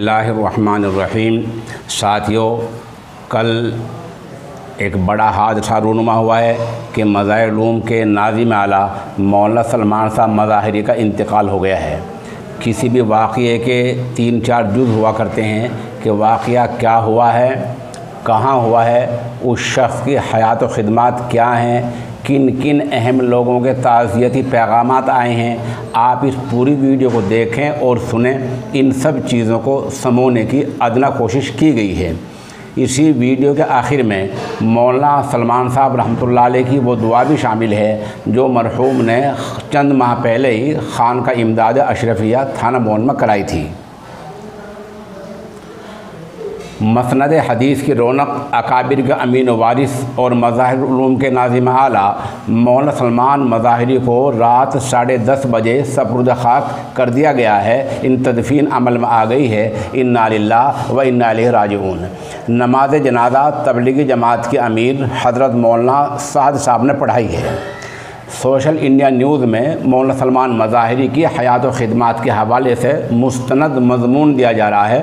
اللہ الرحمن الرحیم۔ ساتھیوں، کل ایک بڑا حادثہ رونما ہوا ہے کہ مظاہر علوم کے ناظم اعلیٰ مولانا سلمان صاحب مظاہری کا انتقال ہو گیا ہے۔ کسی بھی واقعے کے 3-4 جز ہوا کرتے ہیں کہ واقعہ کیا ہوا ہے، کہاں ہوا ہے، اس شخص کی حیات و خدمات کیا ہیں، کن کن اہم لوگوں کے تعزیتی پیغامات آئے ہیں۔ آپ اس پوری ویڈیو کو دیکھیں اور سنیں، ان سب چیزوں کو سمونے کی ادنا کوشش کی گئی ہے۔ اسی ویڈیو کے آخر میں مولانا سلمان صاحب رحمۃ اللہ علیہ کی وہ دعا بھی شامل ہے جو مرحوم نے چند ماہ پہلے ہی خانقاہ امداد اشرفیہ تھانہ بون میں کرائی تھی۔ مسند حدیث کی رونق، اکابر کا امین و وارث اور مظاہر علوم کے ناظم اعلیٰ مولانا سلمان مظاہری کو رات 10:30 بجے سپرد خاک کر دیا گیا ہے۔ ان تدفین عمل میں آ گئی ہے۔ انا للہ و انا الیہ راجعون۔ نماز جنازہ تبلیغی جماعت کے امیر حضرت مولانا سعد صاحب نے پڑھائی ہے۔ سوشل انڈیا نیوز میں مولانا سلمان مظاہری کی حیات و خدمات کے حوالے سے مستند مضمون دیا جا رہا ہے۔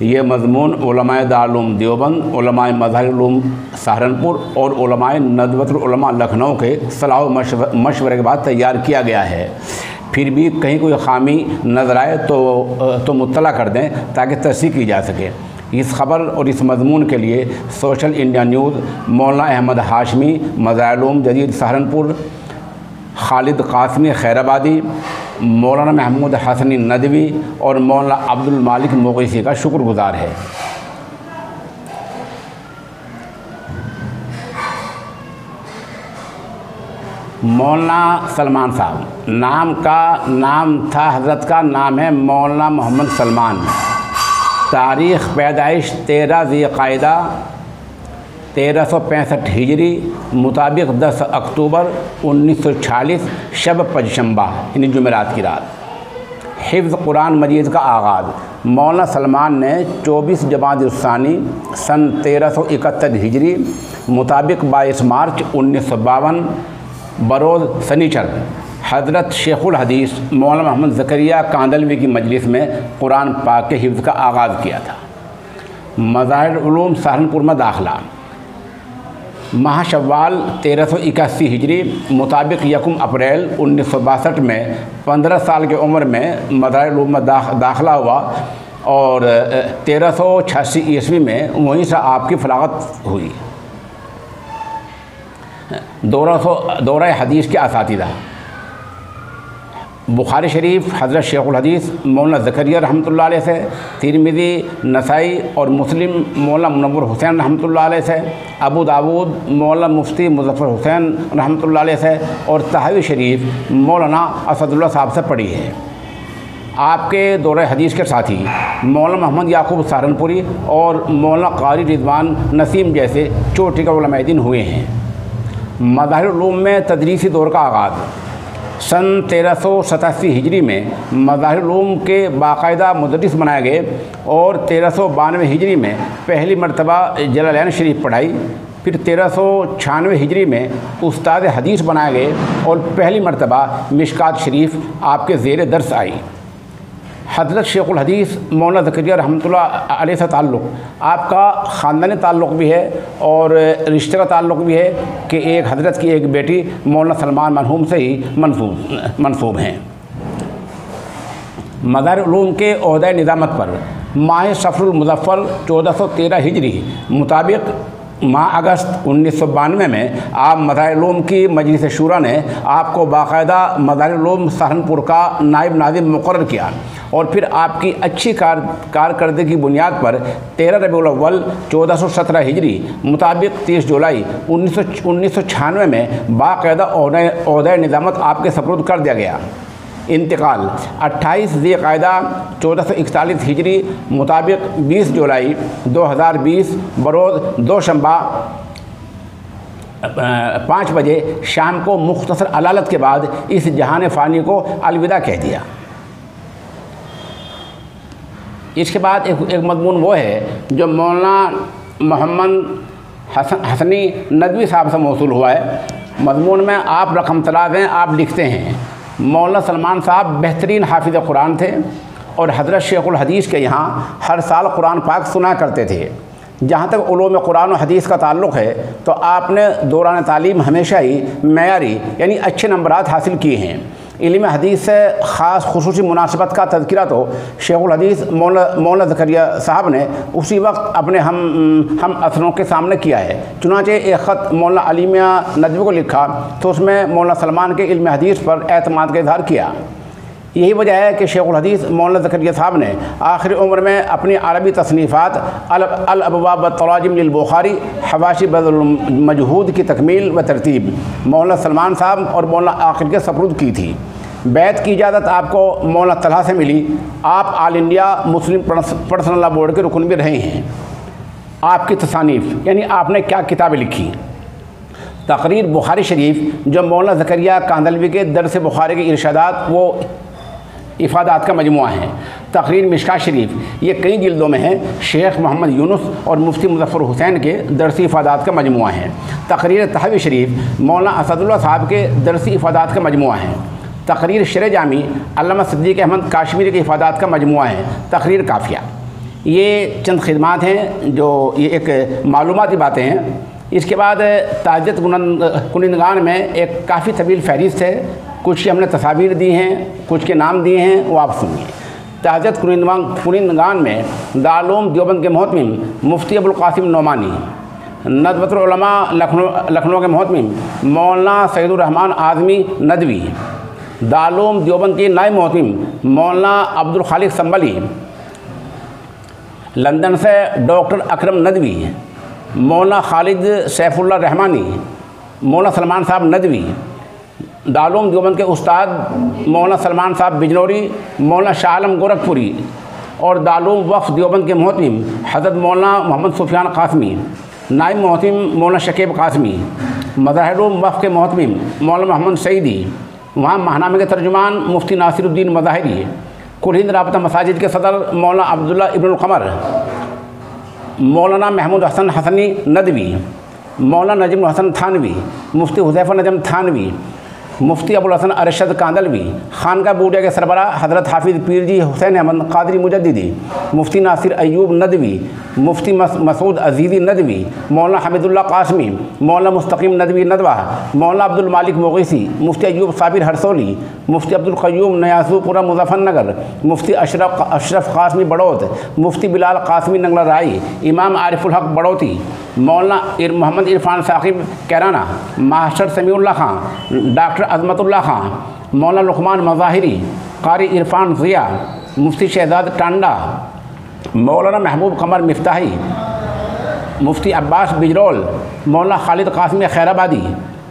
یہ مضمون علماء دارالعلوم دیوبند، علماء مظاہر علوم سہارنپور اور علماء ندوۃ العلماء لکھنؤ کے صلاح و مشورے کے بعد تیار کیا گیا ہے۔ پھر بھی کہیں کوئی خامی نظر آئے تو مطلع کر دیں تاکہ تصحیح کی جا سکے۔ اس خبر اور اس مضمون کے لیے سوشل انڈیا نیوز، مولانا احمد ہاشمی مظاہر علوم جدید سہارنپور، خالد قاسمی خیرآبادی، مولانا محمود حسنی ندوی اور مولانا عبد المالک مغیثی کا شکر گزار ہے۔ مولانا سلمان صاحب نام تھا، حضرت کا نام ہے مولانا محمد سلمان۔ تاریخ پیدائش 13 ذی القعدہ 1365 ہجری مطابق 10 اکتوبر 1946 شب پنجشنبہ یعنی جمعرات کی رات۔ حفظ قرآن مجید کا آغاز مولانا سلمان نے 24 جمادی الثانی سن 1371 ہجری مطابق 22 مارچ 1952 بروز سنیچر حضرت شیخ الحدیث مولانا محمد زکریہ کاندلوی کی مجلس میں قرآن پاک کے حفظ کا آغاز کیا تھا۔ مظاہر علوم سہارنپور میں داخلہ ماہ شوال 1381 ہجری مطابق 1 اپریل 1962 میں 15 سال کی عمر میں مظاہر علوم میں داخلہ ہوا اور 1386 عیسوی میں وہیں سے آپ کی فراغت ہوئی۔ دورہ حدیث کے اساتذہ بخاری شریف حضرت شیخ الحدیث مولانا زکریا رحمۃ اللہ علیہ سے، ترمذی، نسائی اور مسلم مولانا منور حسین رحمۃ اللہ علیہ سے، ابو داود مولانا مفتی مظفر حسین رحمۃ اللہ علیہ سے اور تحوی شریف مولانا اسد اللہ صاحب سے پڑھی ہے۔ آپ کے دورہ حدیث کے ساتھی مولانا محمد یعقوب سہارنپوری اور مولانا قاری رضوان نسیم جیسے چوٹی کے علماء دین ہوئے ہیں۔ مظاہر علوم میں تدریسی دور کا آغاز سن 1387 ہجری میں مظاہر علوم کے باقاعدہ مدرس بنائے گئے اور 1392 ہجری میں پہلی مرتبہ جلالین شریف پڑھائی۔ پھر 1396 ہجری میں استاد حدیث بنائے گئے اور پہلی مرتبہ مشکات شریف آپ کے زیر درس آئی۔ حضرت شیخ الحدیث مولانا زکریہ رحمۃ اللہ علیہ سے تعلق آپ کا خاندانی تعلق بھی ہے اور رشتے کا تعلق بھی ہے کہ ایک حضرت کی ایک بیٹی مولانا سلمان مرحوم سے ہی منسوب ہیں۔ مظاہر علوم کے عہدۂ نظامت پر ماہ صفر المظفر 1413 ہجری مطابق ماہ اگست 1992 میں آپ مظاہر علوم کی مجلس شورا نے آپ کو باقاعدہ مظاہر علوم سہارنپور کا نائب ناظم مقرر کیا اور پھر آپ کی اچھی کارکردگی کی بنیاد پر 13 ربیع الاول 1417 ہجری مطابق 30 جولائی 1996 میں باقاعدہ عہدۂ نظامت آپ کے سپرد کر دیا گیا۔ انتقال 28 ذی القعدہ 1441 ہجری مطابق 20 جولائی 2020 بروز دوشنبہ 5 بجے شام کو مختصر علالت کے بعد اس جہان فانی کو الوداع کہہ دیا۔ اس کے بعد ایک مضمون وہ ہے جو مولانا محمد حسنی ندوی صاحب سے موصول ہوا ہے۔ مضمون میں آپ رقم تلاش ہیں، آپ لکھتے ہیں مولانا سلمان صاحب بہترین حافظ قرآن تھے اور حضرت شیخ الحدیث کے یہاں ہر سال قرآن پاک سنا کرتے تھے۔ جہاں تک علوم قرآن و حدیث کا تعلق ہے تو آپ نے دوران تعلیم ہمیشہ ہی معیاری یعنی اچھے نمبرات حاصل کیے ہیں۔ علم حدیث سے خاص خصوصی مناسبت کا تذکرہ تو شیخ الحدیث مولانا زکریا صاحب نے اسی وقت اپنے ہم اثروں کے سامنے کیا ہے۔ چنانچہ ایک خط مولانا علی میاں ندوی کو لکھا تو اس میں مولانا سلمان کے علم حدیث پر اعتماد کا اظہار کیا۔ یہی وجہ ہے کہ شیخ الحدیث مولانا زکریا صاحب نے آخری عمر میں اپنی عربی تصنیفات الابواب والتراجم للبخاری حواشی بذل المجہود کی تکمیل و ترتیب مولانا سلمان صاحب اور مولانا عاقل کے سپرد کی تھی۔ بیعت کی اجازت آپ کو مولانا طلحہ سے ملی۔ آپ آل انڈیا مسلم پرسنل لا بورڈ کے رکن بھی رہے ہیں۔ آپ کی تصانیف یعنی آپ نے کیا کتابیں لکھی؟ تقریر بخاری شریف جو مولانا زکریا کاندھلوی کے درس بخاری کے ارشادات و افادات کا مجموعہ ہے۔ تقریر مشکاۃ شریف یہ کئی جلدوں میں ہے، شیخ محمد یونس اور مفتی مظفر حسین کے درسی افادات کا مجموعہ ہے۔ تقریر تحوی شریف مولانا اسد اللہ صاحب کے درسی افادات کا مجموعہ ہے۔ تقریر شرح جامی علامہ صدیق احمد کاشمیری کے افادات کا مجموعہ ہے۔ تقریر کافیہ یہ چند خدمات ہیں جو یہ ایک معلوماتی باتیں ہیں۔ اس کے بعد تعزیت کنندگان میں ایک کافی طویل فہرست ہے، کچھ ہم نے تصاویر دی ہیں، کچھ کے نام دیے ہیں، وہ آپ سنیے۔ تعزیت کنندگان میں دارالعلوم دیوبند کے محتمم مفتی ابوالقاسم نعمانی، ندوۃ العلماء لکھنؤ کے محتمم مولانا سعید الرحمن اعظمی ندوی، دارالعلوم دیوبند کے نائب محتمم مولانا عبدالخالق سنبلی، لندن سے ڈاکٹر اکرم ندوی، مولانا خالد سیف اللہ رحمانی، مولانا سلمان صاحب ندوی، دارالعلوم دیوبند کے استاد مولانا سلمان صاحب بجنوری، مولانا شاہ عالم گورکھپوری، اور دارالعلوم وقف دیوبند کے محتمم حضرت مولانا محمد سفیان قاسمی، نائب محتمم مولانا شکیب قاسمی، مظاہر العلوم وقف کے محتمم مولانا محمد سعیدی، وہاں ماہنامے کے ترجمان مفتی ناصر الدین مظاہری، کل ہند رابطہ مساجد کے صدر مولانا عبداللہ ابن القمر، مولانا محمود حسن حسنی ندوی، مولانا نجم الحسن تھانوی، مفتی حذیفہ نجم تھانوی، مفتی ابوالحسن ارشد کاندھلوی، خانقاہ بوڑیا کے سربراہ حضرت حافظ پیر جی حسین احمد قادری مجددی، مفتی ناصر ایوب ندوی، مفتی مسعود عزیزی ندوی، مولانا حمید اللہ قاسمی، مولانا مستقیم ندوی ندوہ، مولانا عبد المالک مغیثی، مفتی ایوب صابر ہرسولی، مفتی عبدالقیوم نیاسو پورہ مظفر نگر، مفتی اشرف قاسمی بڑوت، مفتی بلال قاسمی ننگلہ رائی، امام عارف الحق بڑوتی، مولانا محمد عرفان ثاقب کیرانہ، ماسٹر سمیع اللہ خان، ڈاکٹر عظمت اللہ خان، مولانا لقمان مظاہری، قاری عرفان ضیاء، مفتی شہزاد ٹانڈا، مولانا محبوب قمر مفتاحی، مفتی عباس بجرول، مولانا خالد قاسمی خیرآبادی،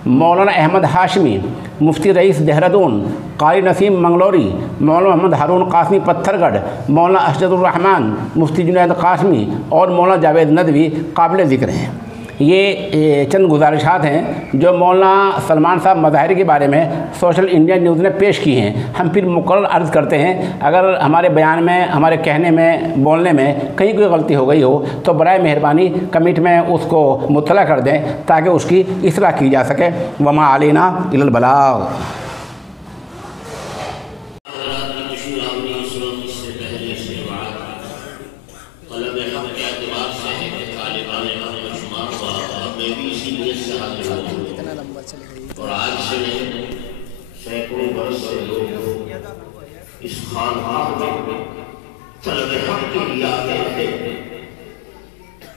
مولانا احمد ہاشمی، مفتی رئیس دہرادون، قاری نسیم منگلوری، مولانا محمد ہارون قاسمی پتھر گڑھ، مولانا اشرف الرحمن، مفتی جنید قاسمی اور مولانا جاوید ندوی قابل ذکر ہیں۔ یہ چند گزارشات ہیں جو مولانا سلمان صاحب مظاہری کے بارے میں سوشل انڈیا نیوز نے پیش کی ہیں۔ ہم پھر مقرر عرض کرتے ہیں اگر ہمارے بیان میں، ہمارے کہنے میں، بولنے میں کہیں کوئی غلطی ہو گئی ہو تو برائے مہربانی کمنٹ میں اس کو مطلع کر دیں تاکہ اس کی اصلاح کی جا سکے۔ وما علینا الا البلاغ۔ اور آج سے سینکڑوں برس سے لوگ اس خانقاہ میں طلب حق کے لیے آتے تھے۔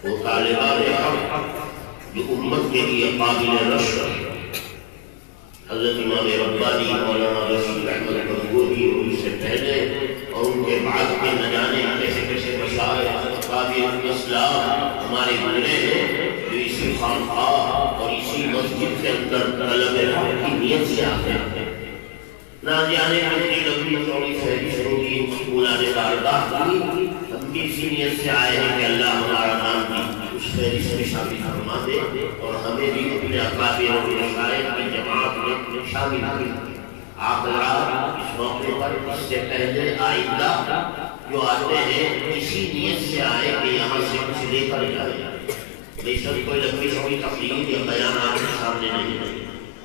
وہ طالبان حق جو امت کے لیے قابل نشر حضرت امام ربانی مولانا رشید احمد گنگوہی اور اس سے پہلے اور ان کے بعد کے نہ جانے کیسے کیسے مشائخ قابل اسلام ہمارے گزرے ہیں جو اسی خانقاہ اور اسی مسجد کے اندر طلب حق کی نیت سے آتے ہیں۔ نہ جانے کتنی لمبی چوڑی فہرست ہوگی مولانا بارگاہ کی، ہم بھی اسی نیت سے آئے ہیں کہ اللہ ہمارا نام بھی اس فہرست میں شامل فرما دے اور ہمیں بھی اپنے اکابر اور مشائخ کی جماعت میں شامل کرے۔ آپ حضرات اس موقع پر اس سے پہلے آئندہ جو آتے ہیں اسی نیت سے آئے کہ یہاں سے کچھ لے کر جائے۔ بے شک کوئی لمبی چوڑی تقریر یا بیان آپ کے سامنے نہیں ہے۔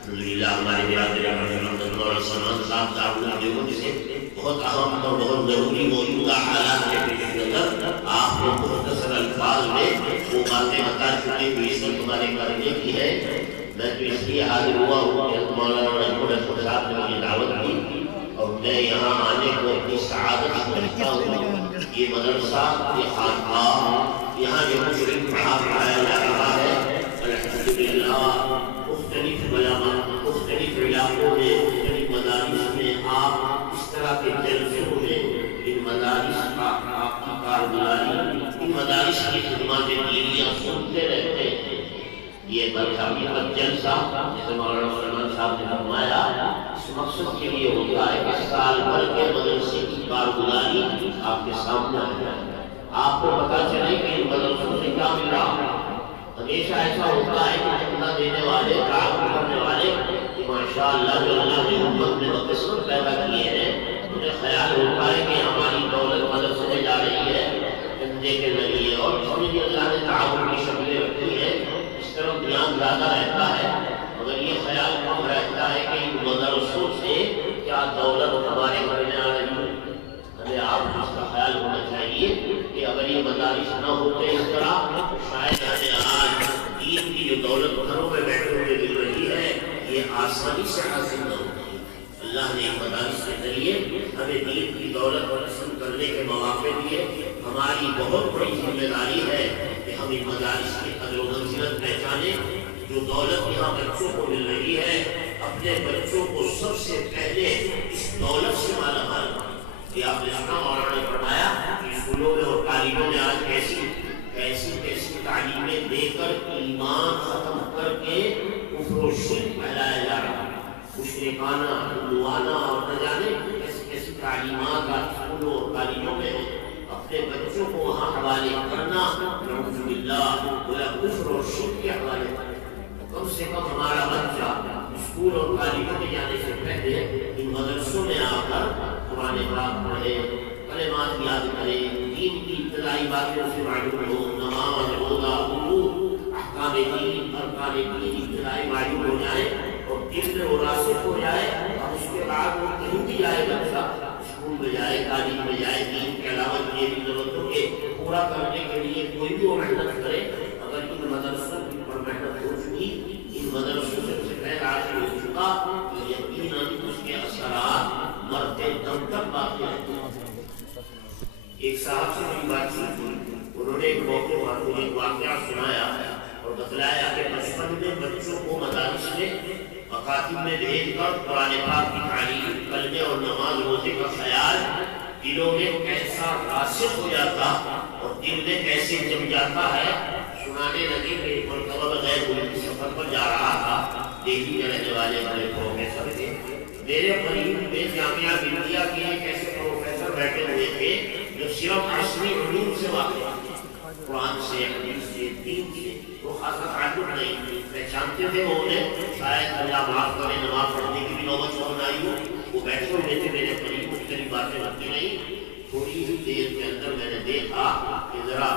الحمدللہ ہمارے برادر محمد مولانا سلمان صاحب دارالعلوم دیوبند سے بہت اہم اور بہت ضروری موجودہ حالات کے پیش نظر آپ کو مختصر الفاظ میں وہ باتیں بتا چکے جو اس وقت ہمارے کرنے کی ہے. میں تو اس لیے حاضر ہوا ہوں کہ مولانا نجم الحسن صاحب نے مجھے دعوت دی اور میں یہاں آنے کو اپنی سعادت سمجھتا ہوں. یہ مدرسہ، یہ خانقاہ، یہاں جو مشرق پڑھایا جا رہا ہے الحمدللہ مختلف مختلف علاقوں میں مختلف مدارس میں آپ اس طرح کے جلسوں میں ان مدارس کی کارگزاری، ان مدارس کی خدمات دینیہ سنتے رہتے ہیں. یہ برحقیقت جلسہ جیسے مولانا سلمان صاحب نے فرمایا اس مقصد کے لیے ہوتا ہے کہ سال بھر کے مدرسے کی کارگزاری آپ کے سامنے آ جائے، آپ کو پتہ چلے کہ ان مدرسوں سے کیا مل رہا ہے. ہمیشہ ایسا ہوتا ہے کہ چندہ دینے والے، تعاون کرنے والے ماشاءاللہ جو اللہ نے امت میں قسمت پیدا کیے ہیں انہیں خیال ہوتا ہے کہ ہماری دولت مدرسے میں جا رہی ہے چندے کے ذریعے، اور اس میں بھی اللہ نے تعاون کی شکلیں رکھی ہیں. اس طرح دھیان زیادہ رہتا ہے مگر یہ خیال کم رہتا ہے کہ ان مدرسوں سے کیا دولت ہمارے گھر میں آ رہی ہے. ہمیں آپ اس کا خیال ہونا چاہیے کہ اگر یہ مدارس نہ ہوتے اس طرح تو شاید ہمیں آج دین کی جو دولت گھروں میں بیٹھے ہوئے مل رہی ہے یہ آسانی سے حاصل نہ ہوتی. اللہ نے مدارس کے ذریعے ہمیں دین کی دولت حاصل کرنے کے مواقع دیے. ہماری بہت بڑی ذمہ داری ہے کہ ہم ان مدارس کی قدر و منزلت پہچانیں. جو دولت یہاں بچوں کو مل رہی ہے اپنے بچوں کو سب سے پہلے اس دولت سے مالا مال کریں. یہ آپ نے سنا مولانا نے فرمایا کہ اسکولوں میں اور تعلیموں میں آج ایسی تعلیمیں دے کر ایمان ختم کر کے کفر و شرک پھیلایا جا رہا ہے. مشرکانہ، ہندوانہ اور نہ جانے ایسی تعلیمات آج اسکولوں اور تعلیموں میں اپنے بچوں کو وہاں حوالے کرنا نعوذ باللہ گویا کفر اور شرک کے حوالے کرنا. کم سے کم ہمارا بچہ اسکول اور تعلیموں میں جانے سے پہلے ان مدرسوں میں آ کر قرآن پاک پڑھے، کلمات یاد کرے، دین کی ابتدائی باتیں سے معلوم ہو، نماز، روزہ، وضو، احکام دین، ارکان دین ابتدائی معلوم ہو جائے اور دل میں وہ راسخ ہو جائے. اور اس کے بعد وہ کہیں بھی جائے بچہ، اسکول میں جائے، تعلیم میں جائے، دین کے علاوہ یہ ضرورتوں کے پورا کرنے کے لیے کوئی بھی وہ محنت کرے. اگر ان مدرسوں پر محنت ہو چکی، ان مدرسوں سے پہلے حاصل ہو چکا تو یقیناً اس کے اثرات مرتے دم تک باقی رہتے ہیں. ایک صاحب سے میری بات چیت ہوئی، انہوں نے ایک موقع پر مجھے ایک واقعہ سنایا اور بتلایا کہ بچپن میں بچوں کو مدارس میں مکاتب میں بھیج کر قرآن پاک کی تعلیم، کلمے اور نماز روزے کا خیال دلوں میں کیسا راسخ ہو جاتا اور دل میں کیسے جم جاتا ہے. سنانے لگے کہ ایک مرتبہ غیر ملکی سفر پر جا رہا تھا. دہلی میں رہنے والے بڑے پروفیسر تھے. میرے قریب میں جامعہ ملیہ کے ایک ایسے پروفیسر بیٹھے ہوئے تھے جو صرف عصری علوم سے واقف تھے، قرآن سے، حدیث سے، دین سے وہ خاصا تعلق نہیں. پہچانتے تھے وہ انہیں، شاید اللہ معاف کرے نماز پڑھنے کی بھی نوبت چھوڑ آئی ہو. وہ بیٹھے ہوئے تھے میرے قریب، مختلف باتیں ہوتی نہیں. تھوڑی ہی دیر کے اندر میں نے دیکھا کہ ذرا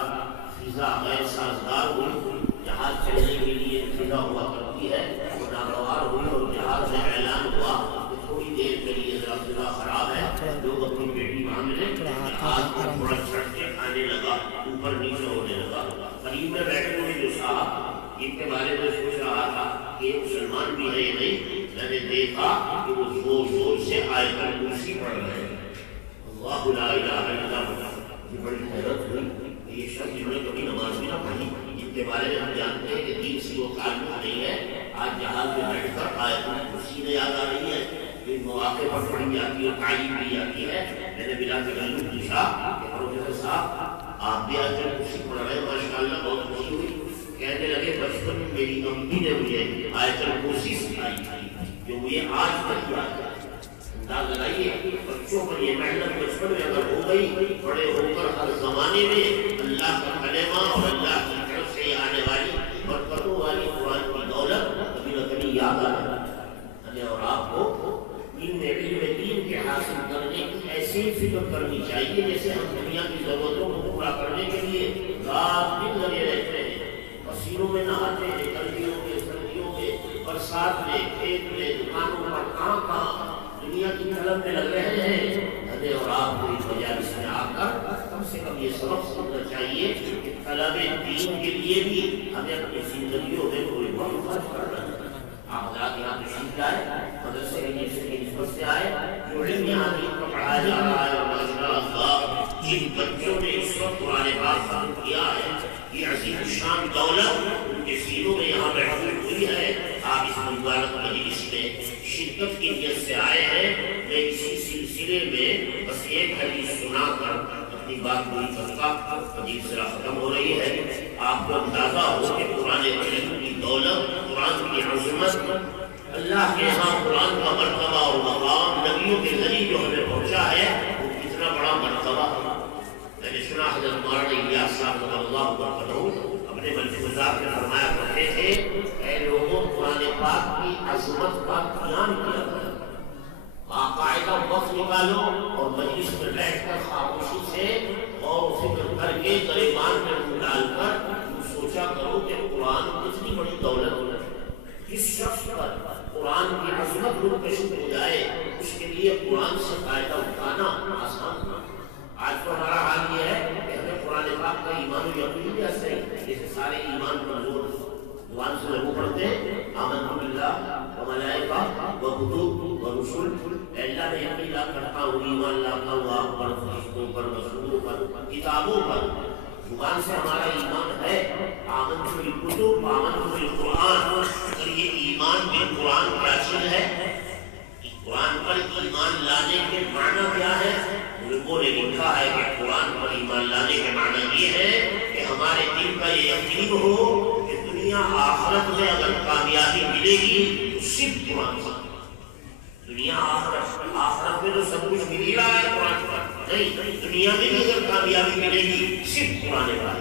فضا غیر سازگار ہوئی. جہاز چلنے کے لیے فضا ہوا کرتی ہے، وہ ناگوار ہوئی اور جہاز سے اعلان ہوا کہ تھوڑی دیر کے لیے ذرا فضا خراب ہے، لوگ اپنی بیٹی مانگ لیں. جہاز کو تھوڑا چھٹ کے کھانے لگا، اوپر نیچے ہونے لگا. قریب میں بیٹھے ہوئے جو صاحب ان کے بارے میں سوچ رہا تھا کہ یہ مسلمان بھی ہے یا نہیں، میں نے دیکھا کہ وہ زور زور سے آیت الکرسی پڑھ رہے ہیں. اللہ لا الہ الا اللہ. یہ بڑی حیرت ہوئی. یہ شخص جنہوں نے کبھی نماز بھی نہ پڑھی، ان کے بارے میں ہم جانتے ہیں کہ دین سے وہ تعلق نہیں ہے. آج جہاز میں بیٹھ کر آیت الکرسی نے یاد آ رہی ہے، یہ مواقع پر پڑھی جاتی ہے، تعلیم دی جاتی ہے. میں نے بلا تکلف پوچھا کہ پروفیسر صاحب آپ بھی آیت الکرسی پڑھ رہے ہیں؟ ماشاءاللہ بہت خوشی ہوئی. کہنے لگے بچپن میں میری امی نے مجھے آیت الکرسی سکھائی تھی جو مجھے آج تک یاد ہے. انداز لگائیے بچوں پر یہ محنت بچپن میں اگر ہو گئی، بڑے ہو کر ہر زمانے میں اللہ کا کلمہ اور اللہ کی طرف سے آنے والی برکتوں والی قرآن کی دولت کبھی نہ کبھی یاد آ جاتی ہے. ہمیں اور آپ کو علم دین کے حاصل کرنے کی ایسی فکر کرنی چاہیے جیسے ہم دنیا کی ضرورتوں کو پورا کرنے کے لیے رات دن لگے رہتے ہیں، پسینوں میں نہاتے ہیں، گرمیوں میں، سردیوں میں، برسات میں، کھیت میں، دکانوں پر، کہاں دنیا کی طلب میں لگ رہے ہیں. ہمیں اور آپ کو اس مجالس میں آ کر کم سے کم یہ سبق سمجھنا چاہیے کہ طلب دین کے لیے بھی ہمیں اپنی زندگیوں میں کوئی وقت خرچ کرنا ہے۔ آپ حضرات یہاں تشریف لائے، مدرسے کی نسبت سے آئے، جو علم یہاں دین کو پڑھایا جا رہا ہے، اور ماشاء اللہ جن بچوں نے اس وقت قرآن پاک ختم کیا ہے، یہ عظیم الشان دولت ان کے سینوں میں یہاں محفوظ ہوئی ہے۔ آپ اس مبارک مجلس میں شرکت کی نیت سے آئے ہیں۔ میں اسی سلسلے میں بس ایک حدیث سنا کر اپنی بات پوری کرتا، حدیث ذرا ختم ہو رہی ہے۔ آپ کو اندازہ ہو کہ قرآن کریم کی دولت، قرآن کی عظمت، اللہ کے ہاں قرآن کا مرتبہ اور مقام نبیوں کے ذریعے جو ہمیں پہنچا ہے وہ کتنا بڑا مرتبہ ہے۔ میں نے سنا حضرت مولانا الیاس صاحب رضی اللہ عنہ اپنے ملک گزار میں فرمایا کرتے تھے، اے لوگوں قرآن پاک کی عظمت کا قیام کیا کرو، باقاعدہ وقت نکالو اور مجلس میں بیٹھ کر خاموشی سے اور فکر کر کے گریبان میں منہ ڈال کر سوچا کرو کہ قرآن کتنی بڑی دولت ہے۔ جس شخص پر قرآن کی عظمت منتشر ہو جائے اس کے لیے قرآن سے فائدہ اٹھانا آسان ہے۔ آج تو ہمارا حال یہ ہے کہ ہمیں قرآن پاک کا ایمان و یقین بھی ایسے ہے جیسے سارے ایمان پر زور زبان سے لگو پڑھتے ہیں، آمنت باللہ و ملائکہ و کتب و رسل، اللہ نے یقین کرتا ہوں، ایمان لاتا ہوں آپ پر، فرشتوں پر، رسولوں پر، کتابوں پر۔ زبان سے ہمارا ایمان ہے، آمنت بالکتب، آمنت بالقرآن۔ اگر یہ ایمان بالقرآن کیا چیز ہے؟ قرآن پر ایمان لانے کے معنی کیا ہے؟ بزرگوں نے لکھا ہے کہ قرآن پر ایمان لانے کے معنی یہ ہے کہ ہمارے دل کا یہ یقین ہو کہ دنیا آخرت میں اگر کامیابی ملے گی تو صرف قرآن پر۔ دنیا آخرت میں تو سب کچھ مل ہی رہا ہے قرآن پر، نہیں، دنیا میں بھی اگر کامیابی ملے گی صرف قرآن پر۔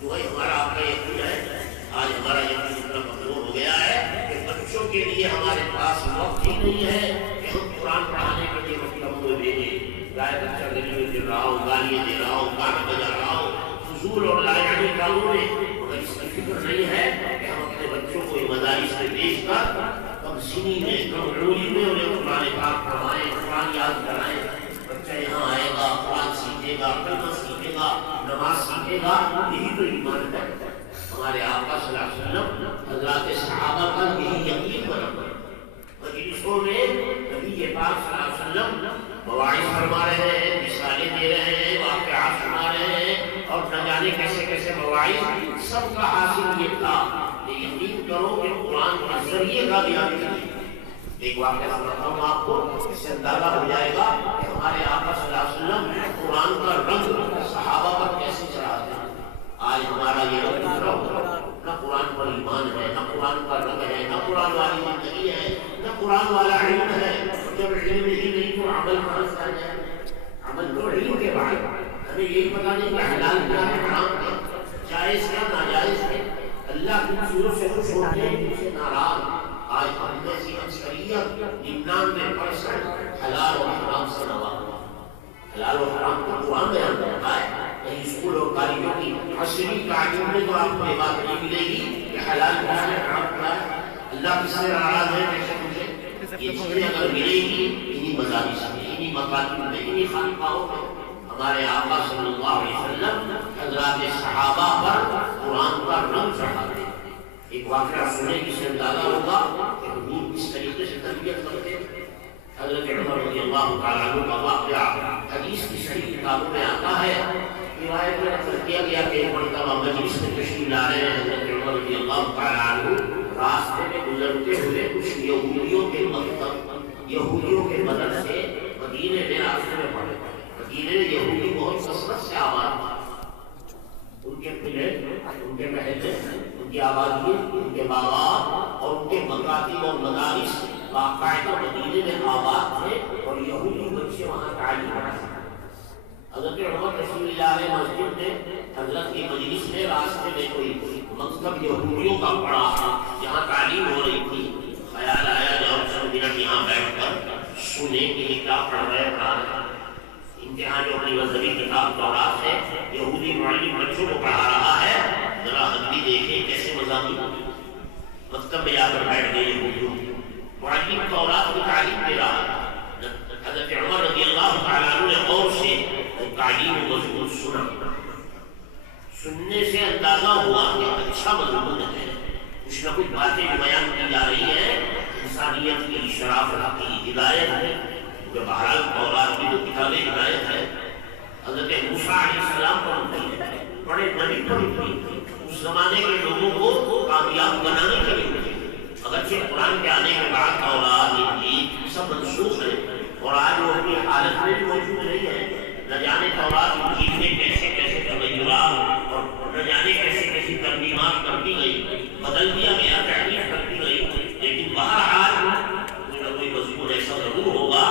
تو وہی ہمارا آپ کا یقین ہے۔ آج ہمارا یقین اتنا کمزور ہو گیا ہے کہ بچوں کے لیے ہمارے پاس وقت ہی نہیں ہے کہ ہم قرآن پڑھانے کے لیے مطلب کو بھیجیں۔ گائے بچہ گلی میں گر رہا ہوں، گالیاں دے رہا ہوں، گانا بجا رہا ہوں، فضول اور لایعنی کاموں میں، مگر اس کی فکر نہیں ہے کہ ہم اپنے بچوں کو مدارس میں بھیج کر کم سنی میں، کم علوی میں انہیں قرآن پاک پڑھائیں، قرآن یاد کرائیں۔ بچہ یہاں آئے گا، قرآن سیکھے گا، کلمہ سیکھے گا، نماز سیکھے گا، یہی تو ایمان ہے۔ ہمارے آقا صلی اللہ علیہ وسلم حضرات صحابہ کا یہی یقین بنا ہے۔ مجلسوں میں نبی پاک صلی اللہ علیہ وسلم مواعظ فرما رہے ہیں، مثالیں دے رہے ہیں، واقعات سنا رہے ہیں، اور نہ جانے کیسے کیسے مواعظ، سب کا حاصل یہ تھا کہ یقین کرو کہ قرآن کے ذریعے کامیابی ملے۔ ایک واقعہ سناتا ہوں آپ کو، اس سے اندازہ ہو جائے گا کہ ہمارے آقا صلی اللہ علیہ وسلم قرآن کا رنگ صحابہ پر کیسے چڑھاتے ہیں۔ آج ہمارا یہ رنگ دوسرا ہوگا، نہ قرآن پر ایمان ہے، نہ قرآن کا رنگ ہے، نہ قرآن والی زندگی ہے، نہ قرآن والا علم ہے۔ جب علم ہی نہیں تو عمل کہاں سے آ جائے؟ عمل تو علم کے بعد ہمیں یہی پتا نہیں کہ حلال کیا ہے، حرام کیا ہے، جائز کیا، ناجائز ہے۔ اللہ کی چیزوں سے خوش ہوتے ہیں، ان سے ناراض۔ آج ہم میں سے اکثریت 99% حلال اور حرام سے نواز۔ حلال و حرام کا قرآن بیان کرتا ہے۔ کہیں اسکول اور کالجوں کی عشری تعلیم میں تو آپ کو یہ بات نہیں ملے گی کہ حلال کیا ہے، حرام کیا ہے، اللہ کس سے ناراض ہے، کیسے مجھے یہ چیزیں اگر ملے گی انہی مدارس میں، انہی مکاتب میں، انہی خانقاہوں میں۔ ہمارے آقا صلی اللہ علیہ وسلم حضرات صحابہ پر قرآن کا رنگ چڑھاتے۔ ایک واقعہ سنے جس سے اندازہ ہوگا کہ حضور کس طریقے سے تربیت کرتے تھے۔ حضرت عمر رضی اللہ تعالیٰ عنہ کا واقعہ حدیث کی صحیح کتابوں میں آتا ہے۔ روایت میں نقل کیا گیا کہ ایک مرتبہ مجلس میں تشریف لا رہے ہیں حضرت عمر رضی اللہ تعالیٰ عنہ، راستے میں گزرتے ہوئے کچھ یہودیوں کے مکتب، یہودیوں کے مدرسے مدینے میں راستے میں پڑے۔ مدینے میں یہودی بہت کثرت سے آباد تھا، ان کے قلعے، ان کے محلے، ان کی آبادی، ان کے باغات اور ان کے مکاتب اور مدارس باقاعدہ مدینے میں آباد تھے، اور یہودی بچے وہاں تعلیم حاصل کرتے۔ حضرت عمر رسول اللہ علیہ مسجد میں حضرت کی مجلس میں راستے میں کوئی مکتب یہودیوں کا پڑا جہاں تعلیم ہو رہی تھی۔ خیال آیا جاؤ چند منٹ یہاں بیٹھ کر سنے کہ یہ کیا پڑھ رہے پڑھا رہے۔ امتحان جو اپنی مذہبی کتاب تورات ہے، یہودی معلم بچوں کو پڑھا رہا ہے، ذرا ہم بھی دیکھیں کیسے مضامین۔ مکتب میں جا کر بیٹھ گئے یہودیوں، معلم تورات کی تعلیم دے رہا ہے۔ حضرت عمر رضی اللہ تعالیٰ عنہ نے سننے سے اندازہ ہوا کہ اچھا مضمون ہے، کچھ نہ کچھ باتیں بیان کی جا رہی ہیں، انسانیت کی شرافت کی ہدایت ہے، جو بہرحال تورات کی جو کتاب ہدایت ہے حضرت موسیٰ علیہ السلام پر اتری ہے، بڑے نبی پر اتری ہے، اس زمانے کے لوگوں کو کامیاب بنانے کے لیے، اگرچہ قرآن کے آنے کے بعد تورات انجیل سب منسوخ ہے اور آج وہ اپنی حالت میں موجود نہیں ہے، نہ جانے تورات انجیل میں کیسے کیسے تغیرات اور نہ جانے کیسے کیسی ترمیمات کر دی گئی، بدل دیا گیا، تحریف کر دی گئی، لیکن بہرحال کوئی نہ کوئی مضمون ایسا ضرور ہوگا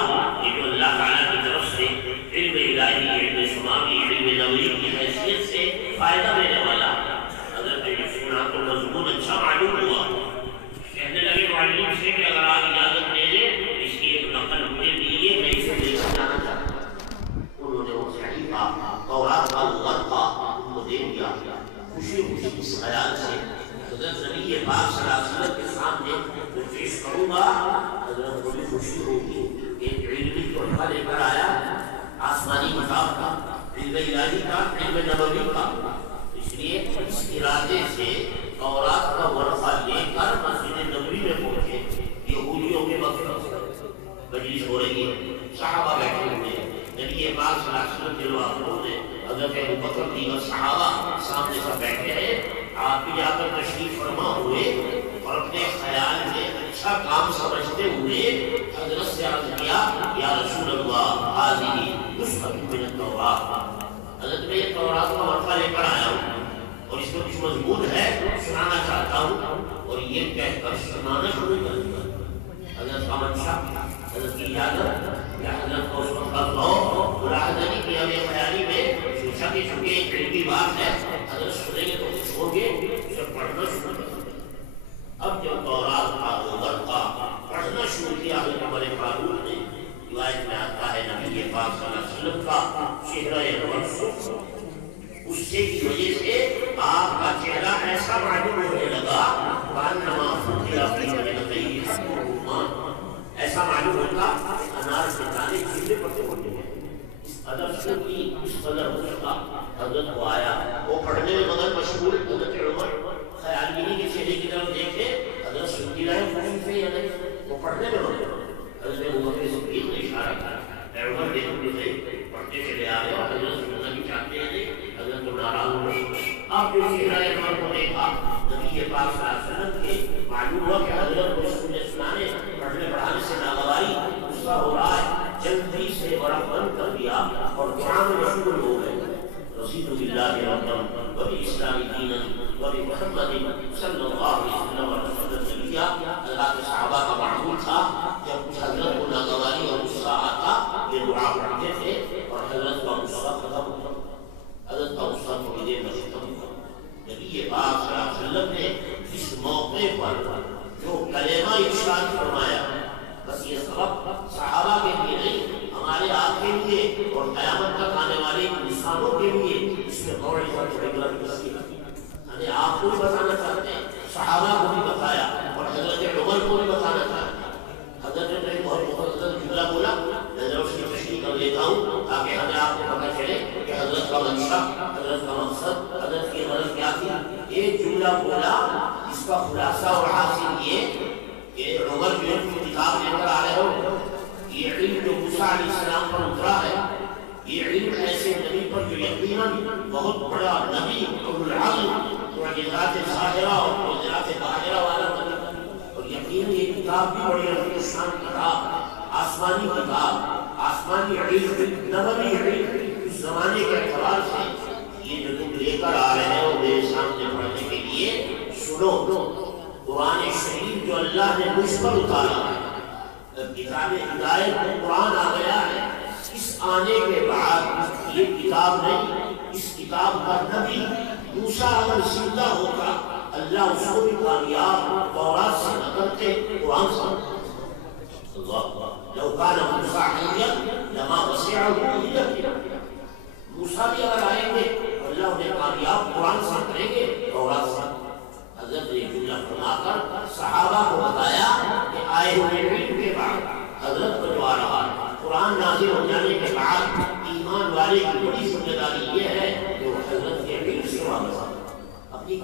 کہ جو اللہ تعالیٰ کی طرف سے علم الہی، علم سماوی، علم نبوی کی حیثیت سے فائدہ دینے والا حضرت یوسف کو مضمون اچھا معلوم ہوا، کہنے لگے معلم سے کہ اگر آپ اجازت دے دیں اس کی ایک نقل مجھے دیجیے، میں اسے لے کر جانا چاہتا ہوں۔ انہوں نے وہ صحیفہ تورات کا ورقہ ان کو دے دیا، خوشی خوشی اس خیال سے حضرت نبی پاک صلی اللہ علیہ وسلم کے سامنے جو پیش کروں گا حضرت بڑی خوشی ہوگی، ایک علمی تحفہ لے کر آیا، آسمانی کتاب کا، علم الہی کا، علم نبوی کا، اس لیے اس ارادے سے تورات کا ورقہ لے کر مسجد نبوی میں پہنچے، یہودیوں کے وقت مجلس ہو رہی ہے، صحابہ بیٹھے ہوئے ہیں، نبی پاک صلی اللہ علیہ وسلم کے لوگوں نے حضرت ابوبکر دیگر صحابہ سامنے سے بیٹھے ہیں، آپ بھی جا کر تشریف فرما ہوئے اور اپنے خیال میں اچھا کام سمجھتے ہوئے حضرت سے عرض کیا، یا رسول اللہ حاضری نسخۃ من التوراۃ، حضرت میں یہ تورات کا ورقہ لے کر آیا ہوں اور اس میں کچھ مضمون ہے سنانا چاہتا ہوں، اور یہ کہہ کر سنانا شروع کر دیا۔ حضرت کا منشا، حضرت کی اجازت یا حضرت کو اس وقت کا ذوق ملاحظہ نہیں کیا، میں خیالی میں سوچا کہ چونکہ ایک علمی بات ہے حضرت سنیں گے تو خوش ہوں گے، اسے پڑھنا شروع کر دیا۔ اب جب تورات کا ورقہ پڑھنا شروع کیا حضرت عمر فاروق نے، روایت میں آتا ہے نبی پاک صلی اللہ علیہ وسلم کا چہرہ انور سرخ، غصے کی وجہ سے آپ کا چہرہ ایسا معلوم ہونے لگا کانما فتح فی جنتیہ الرحمن، ایسا معلوم ہوتا انار کے دانے کھلے پڑتے ہوتے ہیں۔ اس قدر سے کی، اس قدر غصہ حضرت کو آیا، وہ پڑھنے میں مگر مشغول، حضرت عمر خیال بھی نہیں کہ چہرے کی طرف دیکھے حضرت سنتی رہے خوشی سے یا نہیں، وہ پڑھنے میں مگر حضرت ابوبکر صدیق نے اشارہ کیا، اے عمر دیکھتے تھے پڑھتے چلے آ گئے اور حضرت سننا بھی چاہتے ہیں، حضرت کو ناراض ہوئے۔ اب جو چہرہ عمر کو دیکھا نبی پاک صلی اللہ علیہ وسلم کے، معلوم ہوا کہ حضرت کو سننے سنانے پڑھنے پڑھانے سے ناگواری، غصہ ہو رہا ہے، جلدی سے ورق بند کر دیا اور دعا میں مشغول ہو گئے۔ رضیت باللہ ربا وبالاسلام دینا وبمحمد صلی اللہ علیہ وسلم رسولا نبیا، اللہ کے صحابہ کا معمول تھا جب کچھ حضرت کو ناگواری اور غصہ آتا یہ دعا پڑھتے تھے اور حضرت کا غصہ ختم ہوتا، حضرت کا غصہ تھوڑی دیر میں ختم ہوا۔ نبی پاک صلی اللہ علیہ وسلم نے اس موقع پر جو کلمہ ارشاد فرمایا، بس یہ سبق صحابہ کے لیے نہیں، ہمارے آپ کے لیے اور قیامت تک آنے والے انسانوں کے لیے اس میں بڑی عبرت نصیب ہے۔ یعنی آپ کو بھی بتانا چاہتے ہیں، صحابہ کو بھی بتایا اور حضرت عمر کو بھی بتانا چاہتے ہیں۔ حضرت نے ایک بہت مختصر جملہ بولا، میں ذرا اس کی تشریح کر لیتا ہوں تاکہ ہمیں آپ کو پتہ چلے کہ حضرت کا منشا، حضرت کا مقصد، حضرت کی غرض کیا تھی۔ ایک جملہ بولا اس کا خلاصہ اور حاصل یہ کہ عمر جو کتاب لے کر آ رہے ہو، یہ علم جو موسیٰ علیہ السلام پر اترا ہے، یہ علم ایسے نبی پر جو یقیناً بہت بڑا نبی العظم معجزات ظاہرہ اور معجزات باطنہ والا نبی، اور یقیناً یہ کتاب بھی بڑی عظیم شان کتاب، آسمانی کتاب، آسمانی علم، نبوی علم، اس زمانے کے اعتبار سے یہ جو تم لے کر آ رہے ہو میرے سامنے پڑھنے کے لیے، سنو قرآن شریف جو اللہ نے مجھ پر اتارا ہے، کتاب ہدایت میں قرآن آ گیا ہے، اس آنے کے بعد یہ کتاب نہیں، اس کتاب کا نبی موسیٰ اگر زندہ ہوتا اللہ اس کو بھی کامیاب تورات سے نہ کرتے قرآن سے۔ لو کان موسیٰ حیا لما وسعہ الا، موسیٰ بھی اگر آئیں گے اللہ انہیں کامیاب قرآن سے کریں گے تورات سے۔ حضرت نے جملہ فرما کر صحابہ کو بتایا کہ آئے ہوئے علم کے بعد حضرت کو جو آ رہا ہے، قرآن نازل ہو جانے کے بعد ایمان والے کی بڑی ذمہ داری یہ ہے کہ وہ حضرت کے علم سے واقف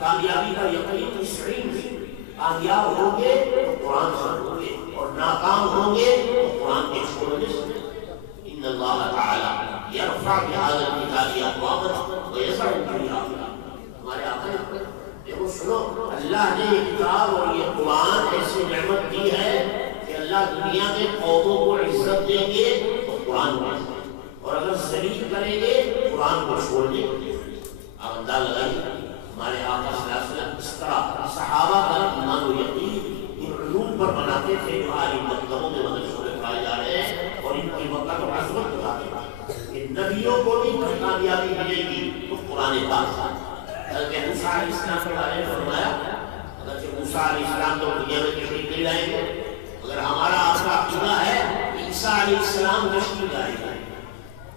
کامیابی کا یقین اس علم سے، کامیاب ہوں گے تو قرآن سنو گے اور ناکام ہوں گے تو قرآن کے چھوڑنے سے۔ ان اللہ تعالی یرفع بهذا الكتاب اقواما ويضع به آخرین۔ ہمارے آقا دیکھو سنو، اللہ نے یہ کتاب اور یہ قرآن ایسی نعمت دی ہے کہ اللہ دنیا میں قوموں کو عزت دیں گے تو قرآن کو، اور اگر ذلیل کریں گے قرآن کو چھوڑ دیں گے۔ آپ اندازہ لگائیے ہمارے آقا صلی اللہ علیہ وسلم اس طرح صحابہ کا ایمان و یقین ان علوم پر بناتے تھے جو آج مکتبوں میں مدرسوں میں پڑھائے جا رہے ہیں، اور ان کی وقت و عظمت بتاتے ہیں کہ نبیوں کو بھی کامیابی ملے گی تو قرآن پاک سے۔ حضرت موسیٰ علیہ السلام کے بارے میں فرمایا، حضرت موسیٰ علیہ السلام تو دنیا میں تشریف نہیں لائیں گے، اگر ہمارا آپ کا عقیدہ ہے عیسیٰ علیہ السلام تشریف لائیں گے۔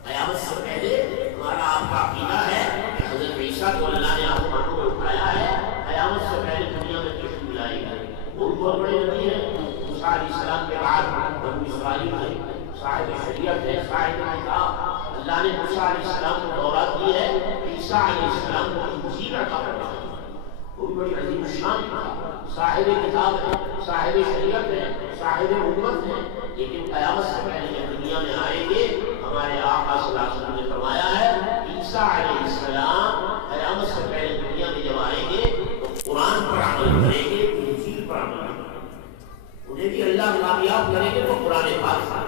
قیامت سے پہلے ہمارا آپ کا عقیدہ ہے کہ حضرت عیسیٰ کو اللہ نے آسمانوں میں اٹھایا ہے، قیامت سے پہلے دنیا میں تشریف لائیں گے۔ وہ بہت بڑے نبی ہیں، موسیٰ علیہ السلام کے بعد بنو اسرائیل ہے، صاحب شریعت ہے، صاحب کتاب۔ اللہ نے موسیٰ علیہ السلام کو تورات دی ہے، عیسیٰ علیہ السلام کو انجیل عطا فرمائی ہے۔ وہ بھی بڑی عظیم الشان تھا، صاحب کتاب ہے، صاحب شریعت ہے، صاحب امت ہے، لیکن قیامت سے پہلے جب دنیا میں آئیں گے ہمارے آقا صلی اللہ علیہ وسلم نے فرمایا ہے عیسیٰ علیہ السلام قیامت سے پہلے دنیا میں جب آئیں گے تو قرآن پر عمل کریں گے، انجیل پر عمل کریں گے، انہیں بھی اللہ کامیاب کریں گے تو قرآن پاک سے۔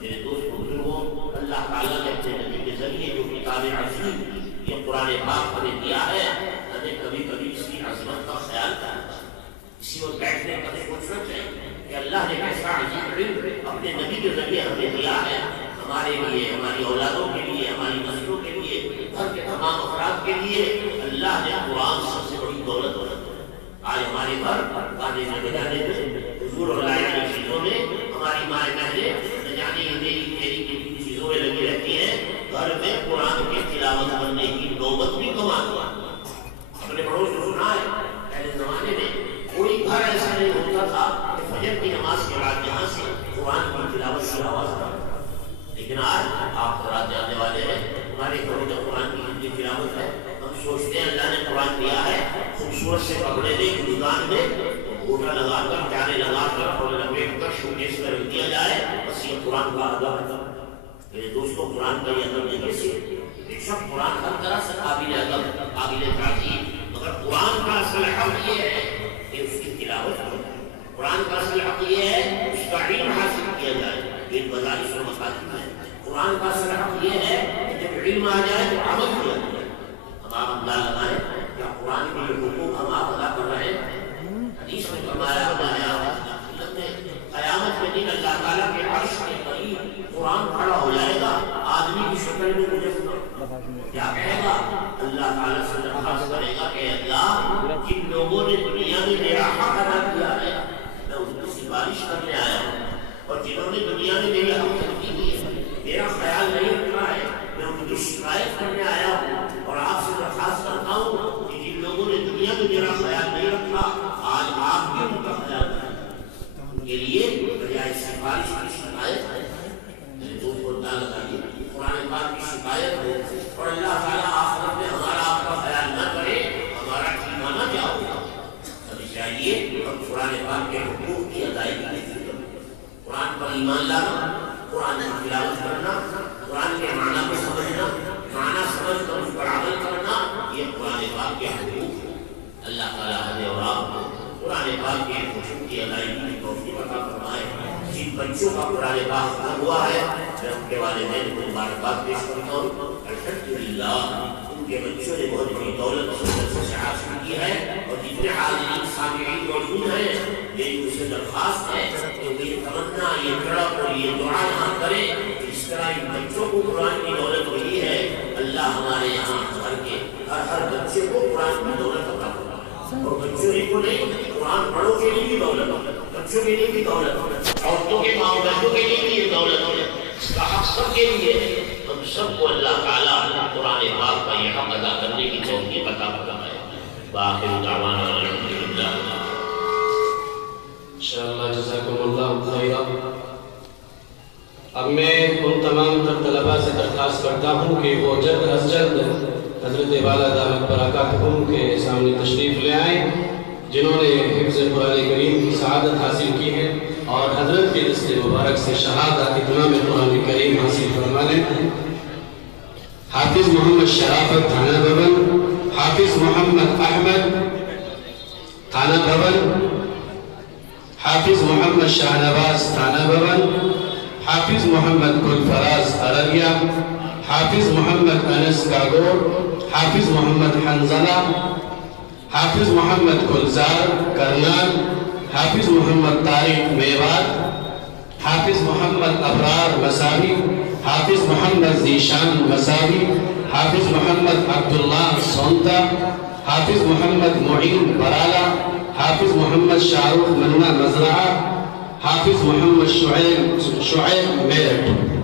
میرے دوست بزرگوں، اللہ تعالیٰ نے اپنے نبی کے ذریعے جو کتاب عظیم یہ قرآن پاک ہمیں دیا ہے، ہمیں کبھی کبھی اس کی عظمت کا خیال کرنا چاہیے، اسی وقت بیٹھنے کا سوچنا چاہیے کہ اللہ نے کیسا عظیم علم اپنے نبی کے ذریعے ہمیں دیا ہے، ہمارے لیے، ہماری اولادوں کے لیے، ہماری نسلوں کے لیے، گھر کے تمام افراد کے لیے اللہ نے قرآن سب سے بڑی دولت ہے۔ آج ہمارے گھر گانے میں بجانے میں حضور اور لائن کی چیزوں میں ہماری مائیں بہنیں نہ جانے میری تیری کی چیزوں میں لگی رہتی ہیں، گھر میں قرآن کی تلاوت کرنے کی نوبت بھی کم آتی ہے۔ اپنے بڑوں سے سنا ہے پہلے زمانے میں کوئی گھر ایسا نہیں ہوتا تھا کہ فجر کی نماز کے بعد یہاں سے قرآن کی تلاوت کی آواز آ رہی، لیکن آج آپ رات جانے والے ہیں، ہمارے گھروں میں قرآن کی تلاوت ہے، ہم سوچتے ہیں اللہ نے قرآن دیا ہے، خوبصورت سے کپڑے دے دکان میں گھوٹا لگا کر پیارے لگا کر اور لپیٹ کر شوکیس میں رکھ دیا جائے، بس یہ قرآن کا ادب ہے۔ میرے دوستوں، قرآن کا یہ ادب نہیں کیسے؟ بے شک قرآن ہر طرح سے قابل ادب، قابل تعظیم، مگر قرآن کا اصل حق یہ ہے کہ اس کی تلاوت ہو جائے، قرآن کا اصل حق یہ ہے اس کا علم حاصل کیا جائے، یہ مدارس و مکاتب ہے۔ قرآن کا اصل حق یہ ہے کہ جب علم آ جائے تو عمل کیا جائے۔ ہم آپ انداز لگائیں کیا قرآن کے حقوق ہم آپ ادا کر رہے ہیں؟ حدیث میں فرمایا ہمارے قیامت کے دن اللہ تعالیٰ کے عرش کے قریب قرآن کھڑا ہو جائے گا، آدمی کی شکل میں مجسمہ، کیا کہے گا؟ اللہ تعالیٰ سے درخواست کرے گا کہ اللہ جن لوگوں نے دنیا میں میرا حق ادا کیا ہے میں ان کی سفارش کرنے آیا ہوں، اور جنہوں نے دنیا میں میری حق تلقی کی ہے میرا خیال نہیں رکھا ہے میں ان کی شکایت کرنے آیا ہوں، اور آپ سے درخواست کرتا ہوں کہ جن لوگوں نے دنیا میں میرا خیال نہیں رکھا آج آپ بھی ان کا خیال کریں کے لیے بجائے سفارش کی شکایت ہے۔ میرے دوست کو اندازہ لگائیے قرآن پاک کی شکایت ہو اور اللہ تعالیٰ آخرت میں ہمارا آپ کا خیال نہ کرے، ہمارا ٹھکانہ کیا ہوگا؟ ہمیں چاہیے ہم قرآن پاک کے حقوق کی ادائیگی کریں، قرآن پر ایمان لانا، قرآن کی تلاوت کرنا، قرآن کے معنی کو سمجھنا، معنی سمجھ کر اس پر عمل کرنا، یہ قرآن پاک کے حقوق ہیں۔ اللہ تعالیٰ ہمیں اور آپ کو قرآن پاک کے حقوق کی ادائیگی کی توفیق عطا فرمائے۔ جن بچوں کا قرآن پاک ختم ہوا ہے میں ان کے والدین کو مبارکباد پیش کرتا ہوں، الحمدللہ ان کے بچوں نے بہت بڑی دولت سے حاصل کی ہے، اور جتنے حاضرین سامعین موجود ہیں میری ان سے درخواست ہے کہ وہ یہ تمنا، یہ تڑپ اور یہ دعا یہاں کریں اس طرح ان بچوں کو قرآن کی دولت ملی ہے، اللہ ہمارے یہاں گھر کے ہر بچے کو قرآن کی دولت عطا فرمائے، اور بچوں ہی کو نہیں قرآن بڑوں کے لیے بھی دولت، بچوں کے لیے بھی دولت، عورتوں کے ماں بہنوں کے لیے بھی یہ دولت، اس کا حق سب کے لیے ہے۔ ہم سب کو اللہ تعالیٰ قرآن پاک کا یہ حق ادا کرنے کی توفیق عطا فرمائے۔ باخر دعوانا الحمدللہ۔ انشاءاللہ جزاکم اللہ خیرا۔ اب میں ان تمام تر طلباء سے درخواست کرتا ہوں کہ وہ جلد از جلد حضرت والا دامت برکاتہم کے سامنے تشریف لے آئیں، جنہوں نے حفظ قرآن کریم کی سعادت حاصل کی ہے اور حضرت کے دست مبارک سے شہادت اتمام قرآن کریم حاصل فرما لیں۔ حافظ محمد شرافت تھانہ بھون، حافظ محمد احمد تھانہ بھون، حافظ محمد شاہ نواز تھانہ بھون، حافظ محمد گل فراز ارریہ، حافظ محمد انس کاگور، حافظ محمد حنزلہ، حافظ محمد گلزار کرنال، حافظ محمد طارق میوات، حافظ محمد ابرار مساوی، حافظ محمد ذیشان مساوی، حافظ محمد عبداللہ سونتا، حافظ محمد معین برالا، حافظ محمد شاہ رخ منا مزرعہ، حافظ محمد شعیب میرٹ۔